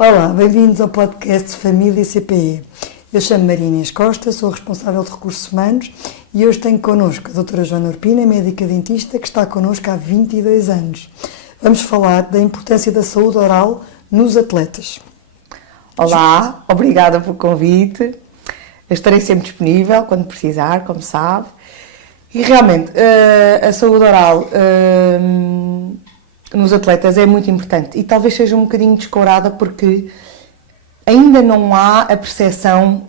Olá, bem-vindos ao podcast Família CPE. Eu chamo Maria Inês Costa, sou responsável de recursos humanos e hoje tenho connosco a doutora Joana Urpina, médica dentista, que está connosco há 22 anos. Vamos falar da importância da saúde oral nos atletas. Olá, obrigada pelo convite. Eu estarei sempre disponível quando precisar, como sabe. E realmente, a saúde oral nos atletas é muito importante e talvez seja um bocadinho descurada porque ainda não há a percepção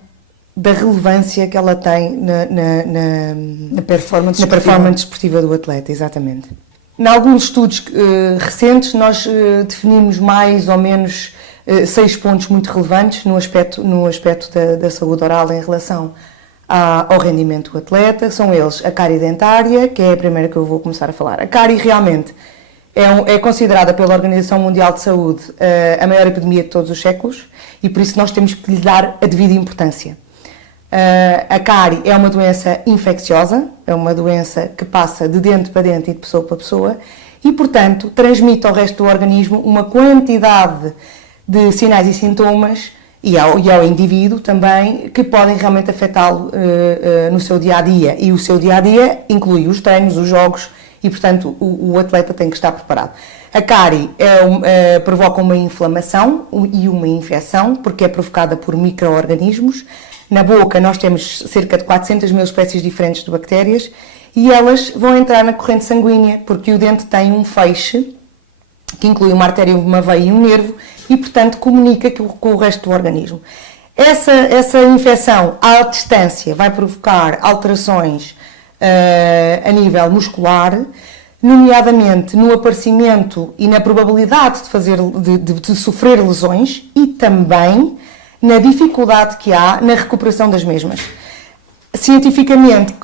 da relevância que ela tem na performance desportiva do atleta, exatamente. Em alguns estudos recentes, nós definimos mais ou menos 6 pontos muito relevantes no aspecto da saúde oral em relação ao rendimento do atleta. São eles a cárie dentária, que é a primeira que eu vou começar a falar. A cárie realmente é considerada pela Organização Mundial de Saúde a maior epidemia de todos os séculos e por isso nós temos que lhe dar a devida importância. A cárie é uma doença infecciosa, é uma doença que passa de dente para dente e de pessoa para pessoa e, portanto, transmite ao resto do organismo uma quantidade de sinais e sintomas e ao indivíduo também que podem realmente afetá-lo no seu dia-a-dia. E o seu dia-a-dia inclui os treinos, os jogos e, portanto, o atleta tem que estar preparado. A cárie provoca uma inflamação e uma infecção porque é provocada por micro-organismos. Na boca nós temos cerca de 400 mil espécies diferentes de bactérias e elas vão entrar na corrente sanguínea porque o dente tem um feixe que inclui uma artéria, uma veia e um nervo e, portanto, comunica com o resto do organismo. Essa infecção à distância vai provocar alterações a nível muscular, nomeadamente no aparecimento e na probabilidade de sofrer lesões e também na dificuldade que há na recuperação das mesmas. Cientificamente,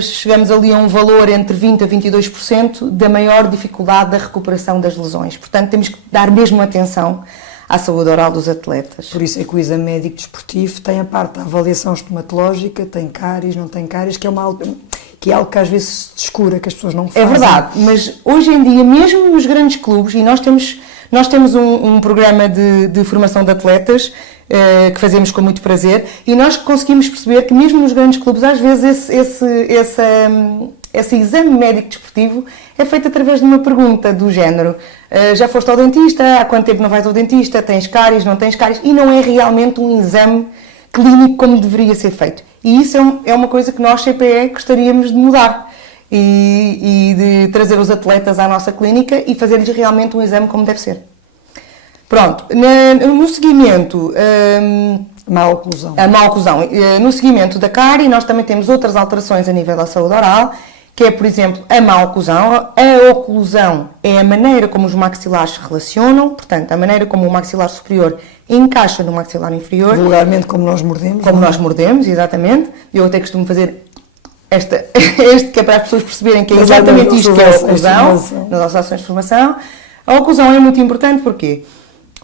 chegamos ali a um valor entre 20% a 22% da maior dificuldade da recuperação das lesões. Portanto, temos que dar mesmo atenção à saúde oral dos atletas. Por isso é que o exame médico desportivo tem a parte da avaliação estomatológica, tem cáries, não tem cáries, que é algo que às vezes se descura, que as pessoas não fazem. É verdade, mas hoje em dia, mesmo nos grandes clubes, e nós temos um programa de formação de atletas que fazemos com muito prazer e nós conseguimos perceber que mesmo nos grandes clubes, às vezes esse exame médico desportivo é feito através de uma pergunta do género: já foste ao dentista? Há quanto tempo não vais ao dentista? Tens cáries? Não tens cáries? E não é realmente um exame clínico como deveria ser feito. E isso é uma coisa que nós, CPE, gostaríamos de mudar e de trazer os atletas à nossa clínica e fazer-lhes realmente um exame como deve ser. Pronto, no seguimento... Má oclusão. A má oclusão. No seguimento da cárie, nós também temos outras alterações a nível da saúde oral, que é, por exemplo, a má oclusão. A oclusão é a maneira como os maxilares se relacionam, portanto, a maneira como o maxilar superior encaixa no maxilar inferior. Vulgarmente, como nós mordemos. Como nós mordemos, exatamente. Eu até costumo fazer este que é para as pessoas perceberem que é exatamente isto que é a oclusão, nas nossas ações de formação. A oclusão é muito importante, porquê?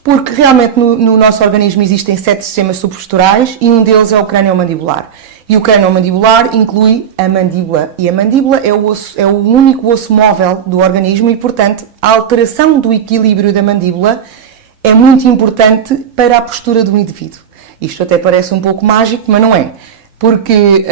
Porque realmente no nosso organismo existem 7 sistemas subposturais e um deles é o crânio-mandibular. E o crânio-mandibular inclui a mandíbula. E a mandíbula é o único osso móvel do organismo e, portanto, a alteração do equilíbrio da mandíbula é muito importante para a postura do indivíduo. Isto até parece um pouco mágico, mas não é. Porque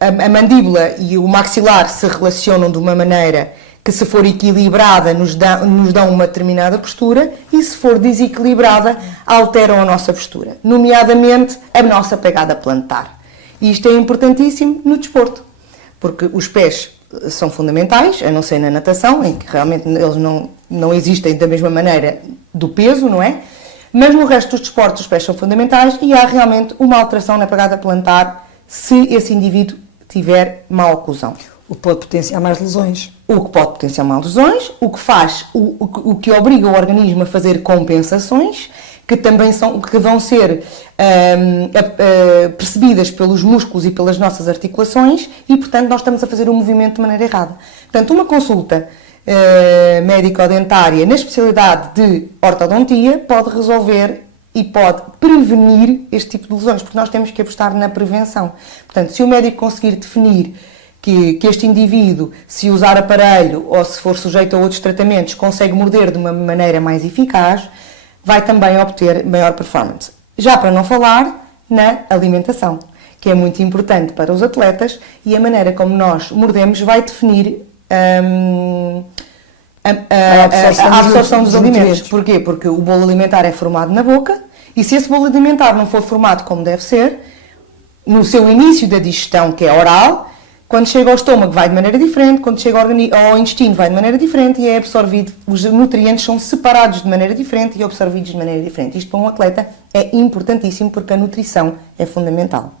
a mandíbula e o maxilar se relacionam de uma maneira que, se for equilibrada, nos dão uma determinada postura e, se for desequilibrada, alteram a nossa postura, nomeadamente a nossa pegada plantar. E isto é importantíssimo no desporto, porque os pés são fundamentais, a não ser na natação, em que realmente eles não existem da mesma maneira do peso, não é? Mas no resto dos desportos os pés são fundamentais e há realmente uma alteração na pegada plantar se esse indivíduo tiver má oclusão. O que pode potenciar mais lesões. O que pode potenciar mais lesões, o que obriga o organismo a fazer compensações, que também vão ser percebidas pelos músculos e pelas nossas articulações e, portanto, nós estamos a fazer o movimento de maneira errada. Portanto, uma consulta médico-dentária na especialidade de ortodontia pode resolver e pode prevenir este tipo de lesões, porque nós temos que apostar na prevenção. Portanto, se o médico conseguir definir que este indivíduo, se usar aparelho ou se for sujeito a outros tratamentos, consegue morder de uma maneira mais eficaz, vai também obter maior performance. Já para não falar na alimentação, que é muito importante para os atletas, e a maneira como nós mordemos vai definir a absorção dos alimentos. Porquê? Porque o bolo alimentar é formado na boca, e se esse bolo alimentar não for formado como deve ser, no seu início da digestão, que é oral, quando chega ao estômago vai de maneira diferente, quando chega ao intestino vai de maneira diferente e é absorvido, os nutrientes são separados de maneira diferente e absorvidos de maneira diferente. Isto para um atleta é importantíssimo porque a nutrição é fundamental.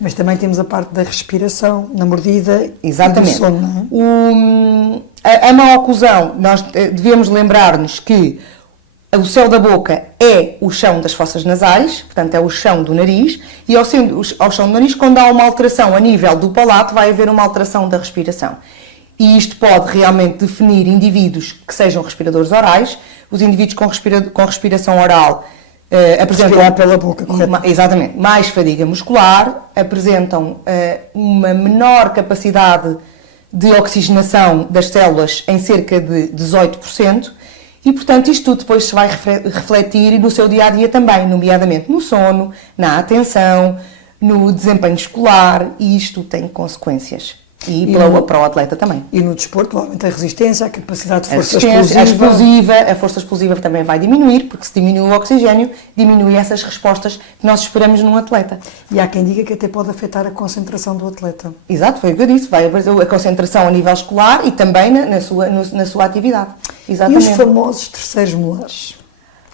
Mas também temos a parte da respiração, na mordida. Exatamente. E do sono, não é? A má oclusão, nós devemos lembrar-nos que o céu da boca é o chão das fossas nasais, portanto é o chão do nariz, e ao chão do nariz, quando há uma alteração a nível do palato, vai haver uma alteração da respiração. E isto pode realmente definir indivíduos que sejam respiradores orais. Os indivíduos com respiração oral apresentam pela boca, exatamente, mais fadiga muscular, apresentam uma menor capacidade de oxigenação das células em cerca de 18%, e, portanto, isto tudo depois se vai refletir no seu dia-a-dia também, nomeadamente no sono, na atenção, no desempenho escolar, e isto tem consequências. Para o atleta também. E no desporto, provavelmente a resistência, a capacidade de força explosiva. A força explosiva também vai diminuir, porque se diminui o oxigênio, diminui essas respostas que nós esperamos num atleta. E há quem diga que até pode afetar a concentração do atleta. Exato, foi o que eu disse. Vai haver a concentração a nível escolar e também na sua atividade. Exatamente. E os famosos terceiros molares?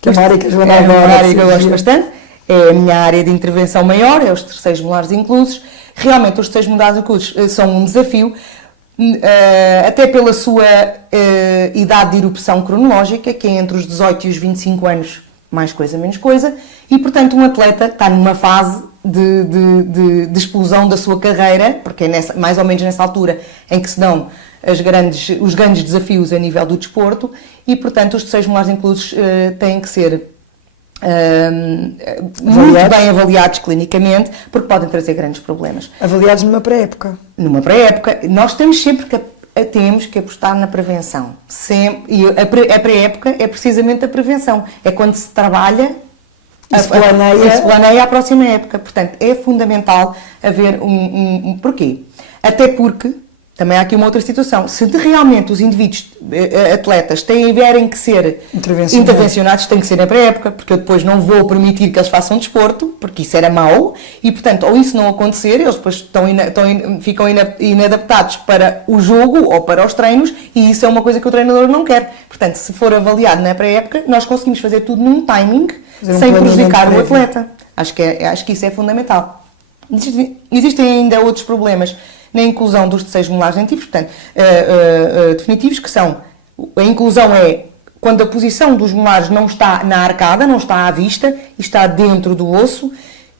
Que é uma área que a Joana é uma área que eu gosto bastante. É a minha área de intervenção maior, é os terceiros molares inclusos. Realmente, os terceiros molares inclusos são um desafio, até pela sua idade de erupção cronológica, que é entre os 18 e os 25 anos, mais coisa, menos coisa, e, portanto, um atleta está numa fase de explosão da sua carreira, porque é mais ou menos nessa altura em que se dão os grandes desafios a nível do desporto, e, portanto, os terceiros molares inclusos têm que ser muito bem avaliados clinicamente, porque podem trazer grandes problemas. Avaliados numa pré-época. Numa pré-época, nós temos sempre que apostar na prevenção. E a pré-época é precisamente a prevenção. É quando se trabalha e se planeia a próxima época. Portanto, é fundamental haver porquê? Até porque também há aqui uma outra situação. Se realmente os indivíduos, atletas, tiverem que ser intervencionados, tem que ser na pré-época, porque eu depois não vou permitir que eles façam desporto, porque isso era mau, e portanto, ou isso não acontecer, eles depois ficam inadaptados para o jogo ou para os treinos, e isso é uma coisa que o treinador não quer. Portanto, se for avaliado na pré-época, nós conseguimos fazer tudo num timing, sem prejudicar o atleta. Acho que isso é fundamental. Existem ainda outros problemas na inclusão dos terceiros molares dentíferos, portanto, definitivos, que são, a inclusão é quando a posição dos molares não está na arcada, não está à vista, e está dentro do osso,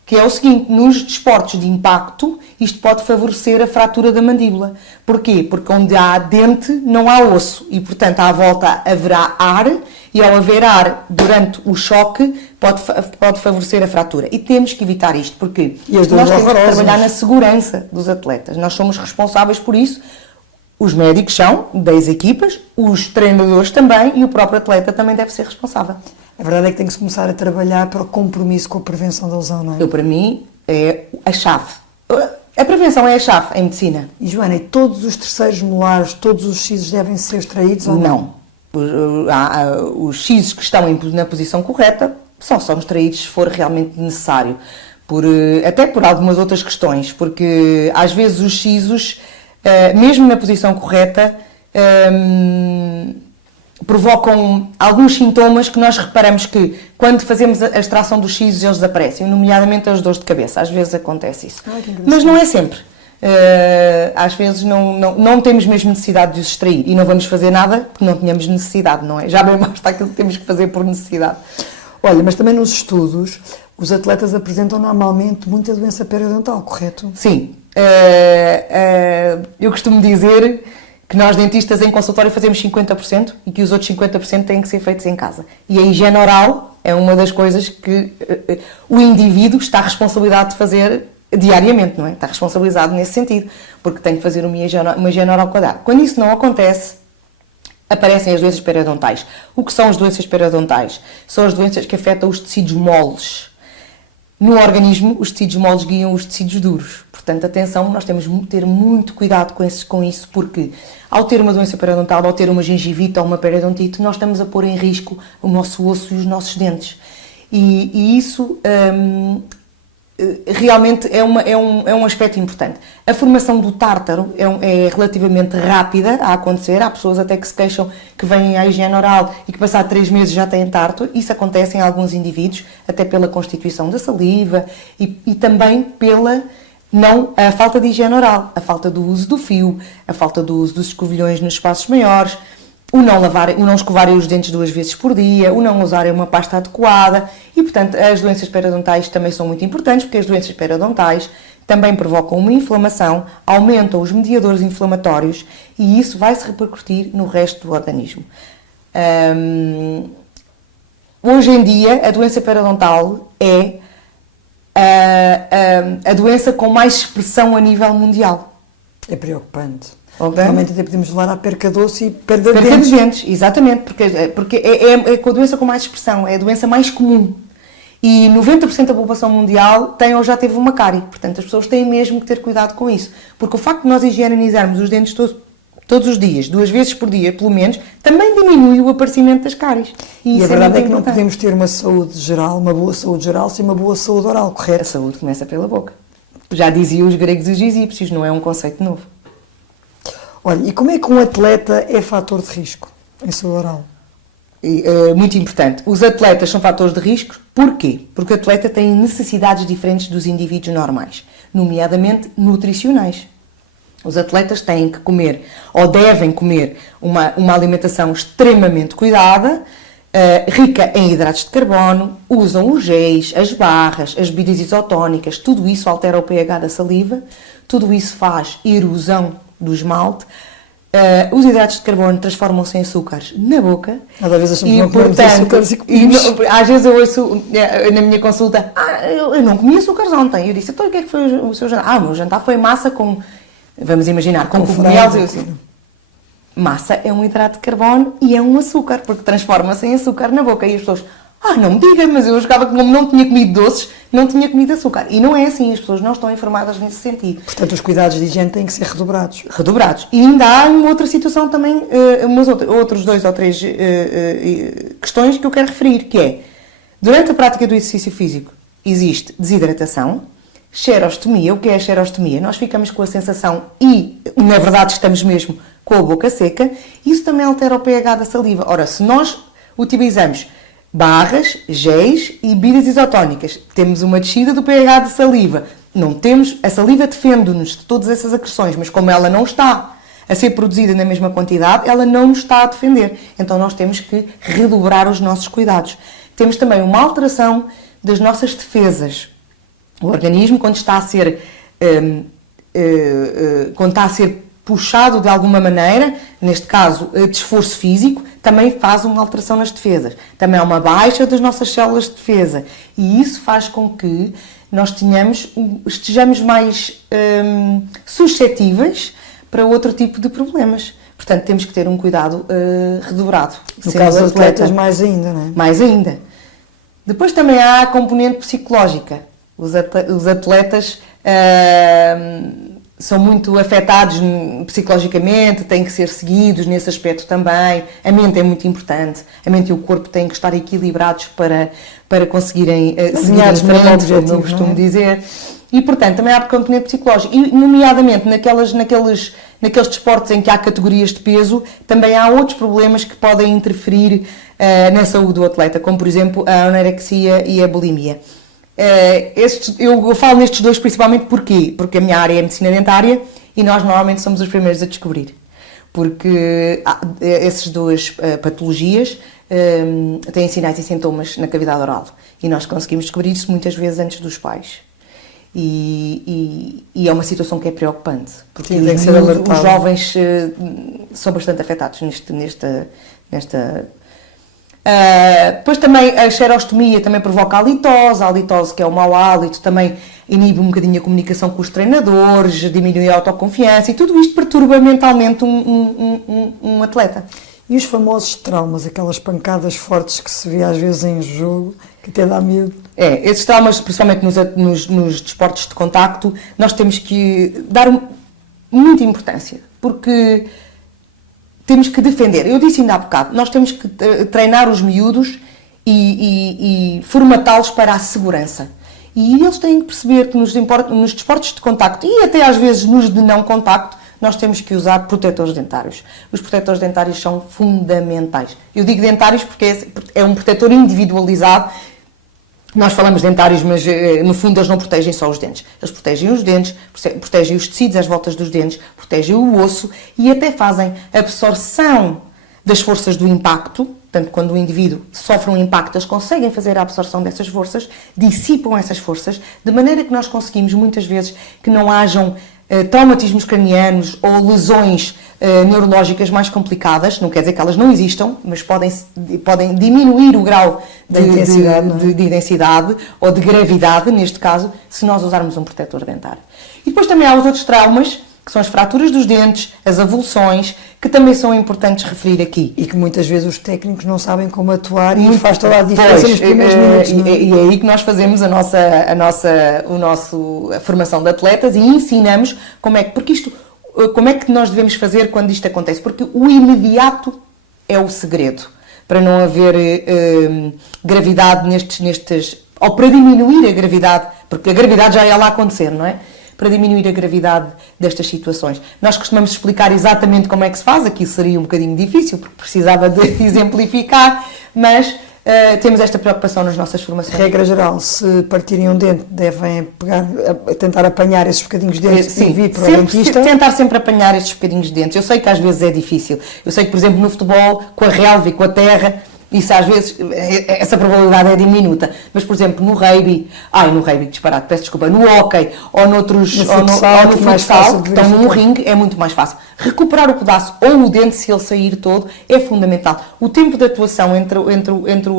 que é o seguinte: nos desportos de impacto, isto pode favorecer a fratura da mandíbula. Porquê? Porque onde há dente não há osso, e portanto à volta haverá ar, e ao haver ar durante o choque pode favorecer a fratura. E temos que evitar isto, porque nós temos que trabalhar na segurança dos atletas. Nós somos responsáveis por isso. Os médicos são das equipas, os treinadores também, e o próprio atleta também deve ser responsável. A verdade é que tem que se começar a trabalhar para o compromisso com a prevenção da lesão, não é? Para mim, é a chave. A prevenção é a chave em medicina. E Joana, e todos os terceiros molares, todos os sisos devem ser extraídos ou não? Os sisos que estão na posição correta são extraídos se for realmente necessário. Até por algumas outras questões, porque às vezes os sisos, mesmo na posição correta, provocam alguns sintomas que nós reparamos que, quando fazemos a extração dos sisos, eles desaparecem, nomeadamente as dores de cabeça. Às vezes acontece isso. Mas não é sempre. Às vezes não temos mesmo necessidade de os extrair e não vamos fazer nada porque não tínhamos necessidade, não é? Já bem basta aquilo que temos que fazer por necessidade. Olha, mas também nos estudos, os atletas apresentam normalmente muita doença periodontal, correto? Sim. Eu costumo dizer que nós dentistas em consultório fazemos 50% e que os outros 50% têm que ser feitos em casa. E a higiene oral é uma das coisas que o indivíduo está responsabilizado de fazer diariamente, não é? Está responsabilizado nesse sentido, porque tem que fazer uma higiene oral cuidada. Quando isso não acontece, aparecem as doenças periodontais. O que são as doenças periodontais? São as doenças que afetam os tecidos moles. No organismo, os tecidos moles guiam os tecidos duros. Portanto, atenção, nós temos de ter muito cuidado com isso, porque ao ter uma doença periodontal, ao ter uma gengivite ou uma periodontite, nós estamos a pôr em risco o nosso osso e os nossos dentes. E isso realmente é um aspecto importante. A formação do tártaro é relativamente rápida a acontecer. Há pessoas até que se queixam que vêm à higiene oral e que passado 3 meses já têm tártaro. Isso acontece em alguns indivíduos, até pela constituição da saliva e também pela a falta de higiene oral, a falta do uso do fio, a falta do uso dos escovilhões nos espaços maiores, o não escovarem os dentes 2 vezes por dia, o não usarem uma pasta adequada e, portanto, as doenças periodontais também são muito importantes, porque as doenças periodontais também provocam uma inflamação, aumentam os mediadores inflamatórios e isso vai se repercutir no resto do organismo. Hoje em dia, a doença periodontal é a doença com mais expressão a nível mundial. É preocupante. Okay. Realmente até podemos levar à perca de osso e perda de dentes. Perda de dentes, exatamente, porque é a doença com mais expressão, é a doença mais comum. E 90% da população mundial tem ou já teve uma cárie. Portanto, as pessoas têm mesmo que ter cuidado com isso. Porque o facto de nós higienizarmos os dentes todos os dias, 2 vezes por dia, pelo menos, também diminui o aparecimento das cáries. E a verdade é que não podemos ter uma saúde geral, uma boa saúde geral, sem uma boa saúde oral, correto? A saúde começa pela boca. Já diziam os gregos e os egípcios, não é um conceito novo. Olha, e como é que um atleta é fator de risco em saúde oral? Muito importante. Os atletas são fatores de risco. Porquê? Porque o atleta tem necessidades diferentes dos indivíduos normais, nomeadamente nutricionais. Os atletas têm que comer, ou devem comer, uma alimentação extremamente cuidada, rica em hidratos de carbono, usam os géis, as barras, as bebidas isotónicas, tudo isso altera o pH da saliva, tudo isso faz erosão do esmalte. Os hidratos de carbono transformam-se em açúcares na boca. Às vezes achamos que não comemos açúcares e comemos. Às vezes eu ouço na minha consulta, eu não comi açúcares ontem. Eu disse, então o que é que foi o seu jantar? O meu jantar foi massa com, vamos imaginar, com cogumelos. Eu assim, massa é um hidrato de carbono e é um açúcar, porque transforma-se em açúcar na boca. E as pessoas, não me diga, mas eu achava que como não tinha comido doces, não tinha comido açúcar. E não é assim, as pessoas não estão informadas nesse sentido. Portanto, os cuidados de higiene têm que ser redobrados. Redobrados. E ainda há uma outra situação também, outros 2 ou 3 questões que eu quero referir, que é, durante a prática do exercício físico, existe desidratação, xerostomia. O que é a xerostomia? Nós ficamos com a sensação e, na verdade, estamos mesmo com a boca seca. Isso também altera o pH da saliva. Ora, se nós utilizamos barras, géis e bebidas isotónicas, temos uma descida do pH da saliva. Não temos, a saliva defende-nos de todas essas agressões, mas como ela não está a ser produzida na mesma quantidade, ela não nos está a defender. Então nós temos que redobrar os nossos cuidados. Temos também uma alteração das nossas defesas. O organismo, quando está a ser puxado de alguma maneira, neste caso de esforço físico, também faz uma alteração nas defesas. Também há uma baixa das nossas células de defesa. E isso faz com que nós estejamos mais suscetíveis para outro tipo de problemas. Portanto, temos que ter um cuidado redobrado. No caso dos atletas, mais ainda, não é? Mais ainda. Depois também há a componente psicológica. Os atletas são muito afetados psicologicamente, têm que ser seguidos nesse aspecto também. A mente é muito importante. A mente e o corpo têm que estar equilibrados para conseguirem seguir em frente, como eu costumo dizer. E, portanto, também há a componente psicológica. E, nomeadamente, naqueles desportos em que há categorias de peso, também há outros problemas que podem interferir na saúde do atleta, como, por exemplo, a anorexia e a bulimia. Eu falo nestes 2 principalmente porquê? Porque a minha área é medicina dentária e nós normalmente somos os primeiros a descobrir. Porque essas 2 patologias têm sinais e sintomas na cavidade oral. E nós conseguimos descobrir isso muitas vezes antes dos pais. E é uma situação que é preocupante. Porque os jovens são bastante afetados nesta depois também a xerostomia também provoca a litose que é o mau hálito, também inibe um bocadinho a comunicação com os treinadores, diminui a autoconfiança e tudo isto perturba mentalmente um atleta. E os famosos traumas, aquelas pancadas fortes que se vê às vezes em jogo, que até dá medo. Esses traumas, principalmente nos desportos de contacto, nós temos que dar muita importância, porque temos que defender. Eu disse ainda há bocado, nós temos que treinar os miúdos e formatá-los para a segurança. E eles têm que perceber que nos desportos de contacto e até às vezes nos de não contacto, nós temos que usar protetores dentários. Os protetores dentários são fundamentais. Eu digo dentários porque é um protetor individualizado. Nós falamos dentários, mas no fundo eles não protegem só os dentes. Eles protegem os dentes, protegem os tecidos às voltas dos dentes, protegem o osso e até fazem absorção das forças do impacto. Portanto, quando o indivíduo sofre um impacto, eles conseguem fazer a absorção dessas forças, dissipam essas forças, de maneira que nós conseguimos muitas vezes que não hajam traumatismos cranianos ou lesões neurológicas mais complicadas. Não quer dizer que elas não existam, mas podem diminuir o grau de densidade ou de gravidade, neste caso, se nós usarmos um protetor dentário. E depois também há os outros traumas, que são as fraturas dos dentes, as avulsões, que também são importantes referir aqui. E que muitas vezes os técnicos não sabem como atuar e faz toda a diferença nos primeiros minutos. E é aí que nós fazemos a formação de atletas e ensinamos como é que nós devemos fazer quando isto acontece. Porque o imediato é o segredo, para não haver gravidade ou para diminuir a gravidade, porque a gravidade já ia lá acontecer, não é? Para diminuir a gravidade destas situações. Nós costumamos explicar exatamente como é que se faz, aqui seria um bocadinho difícil, porque precisava de exemplificar, mas temos esta preocupação nas nossas formações. Regra geral, se partirem um dente, devem tentar apanhar esses bocadinhos de dentes e vir para o dentista. Tentar sempre apanhar estes bocadinhos de dentes. Eu sei que às vezes é difícil. Eu sei que, por exemplo, no futebol, com a relva e com a terra, isso às vezes, essa probabilidade é diminuta. Mas, por exemplo, no rugby, disparado, peço desculpa, no hóquei ou no futsal, que estão num ringue, é muito mais fácil. Recuperar o pedaço ou o dente, se ele sair todo, é fundamental. O tempo de atuação entre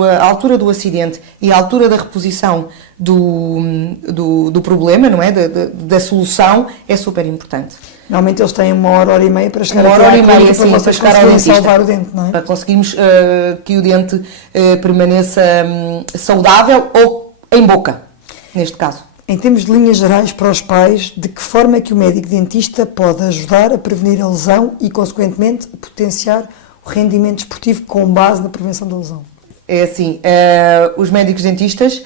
a altura do acidente e a altura da reposição do problema, não é? Da solução, é super importante. Normalmente eles têm 1 hora e meia para chegar para chegar ao dentista, salvar o dente, não é? Para conseguirmos que o dente permaneça saudável ou em boca, neste caso. Em termos de linhas gerais para os pais, de que forma é que o médico dentista pode ajudar a prevenir a lesão e, consequentemente, potenciar o rendimento desportivo com base na prevenção da lesão? É assim, os médicos dentistas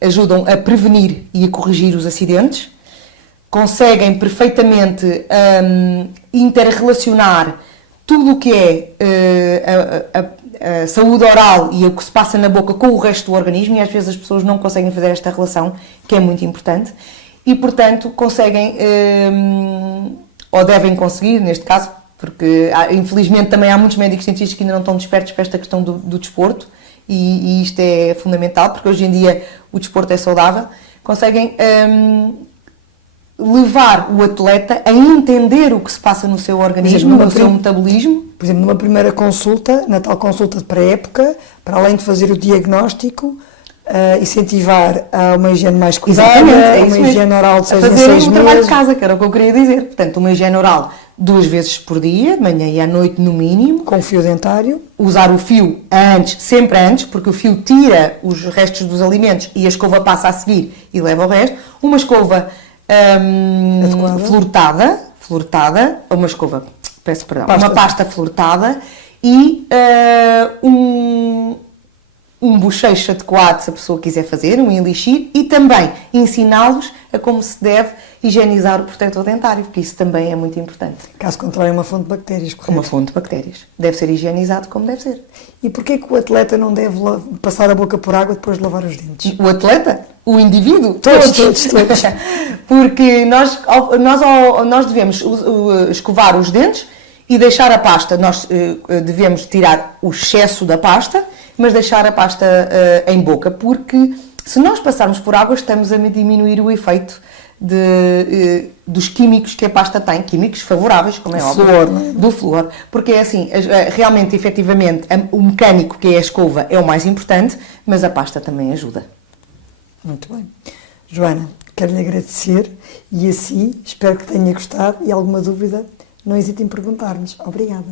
ajudam a prevenir e a corrigir os acidentes, conseguem perfeitamente interrelacionar tudo o que é a saúde oral e o que se passa na boca com o resto do organismo, e às vezes as pessoas não conseguem fazer esta relação, que é muito importante, e portanto conseguem, ou devem conseguir, neste caso, porque infelizmente também há muitos médicos dentistas que ainda não estão despertos para esta questão do desporto, e isto é fundamental, porque hoje em dia o desporto é saudável, conseguem levar o atleta a entender o que se passa no seu organismo, no seu metabolismo. Por exemplo, numa primeira consulta, na tal consulta de pré-época, para além de fazer o diagnóstico, incentivar a uma higiene mais cuidada, uma higiene oral de 6 em 6 meses. Fazer um trabalho de casa, que era o que eu queria dizer. Portanto, uma higiene oral 2 vezes por dia, de manhã e à noite no mínimo. Com fio dentário. Usar o fio sempre antes, porque o fio tira os restos dos alimentos e a escova passa a seguir e leva o resto. Uma escova fluortada, uma escova, peço perdão, uma pasta fluortada e um bochecho adequado, se a pessoa quiser fazer, um elixir, e também ensiná-los a como se deve higienizar o protetor dentário, porque isso também é muito importante. Caso contrário, é uma fonte de bactérias, correto? Uma fonte de bactérias. Deve ser higienizado como deve ser. E porquê que o atleta não deve passar a boca por água depois de lavar os dentes? O atleta? O indivíduo? Todos. Porque nós devemos escovar os dentes e deixar a pasta. Nós devemos tirar o excesso da pasta, mas deixar a pasta em boca, porque se nós passarmos por água estamos a diminuir o efeito dos químicos que a pasta tem, químicos favoráveis, como é óbvio, do flúor, porque é assim, realmente, efetivamente, o mecânico, que é a escova, é o mais importante, mas a pasta também ajuda. Muito bem. Joana, quero-lhe agradecer e assim, espero que tenha gostado e alguma dúvida, não hesite em perguntar-nos. Obrigada.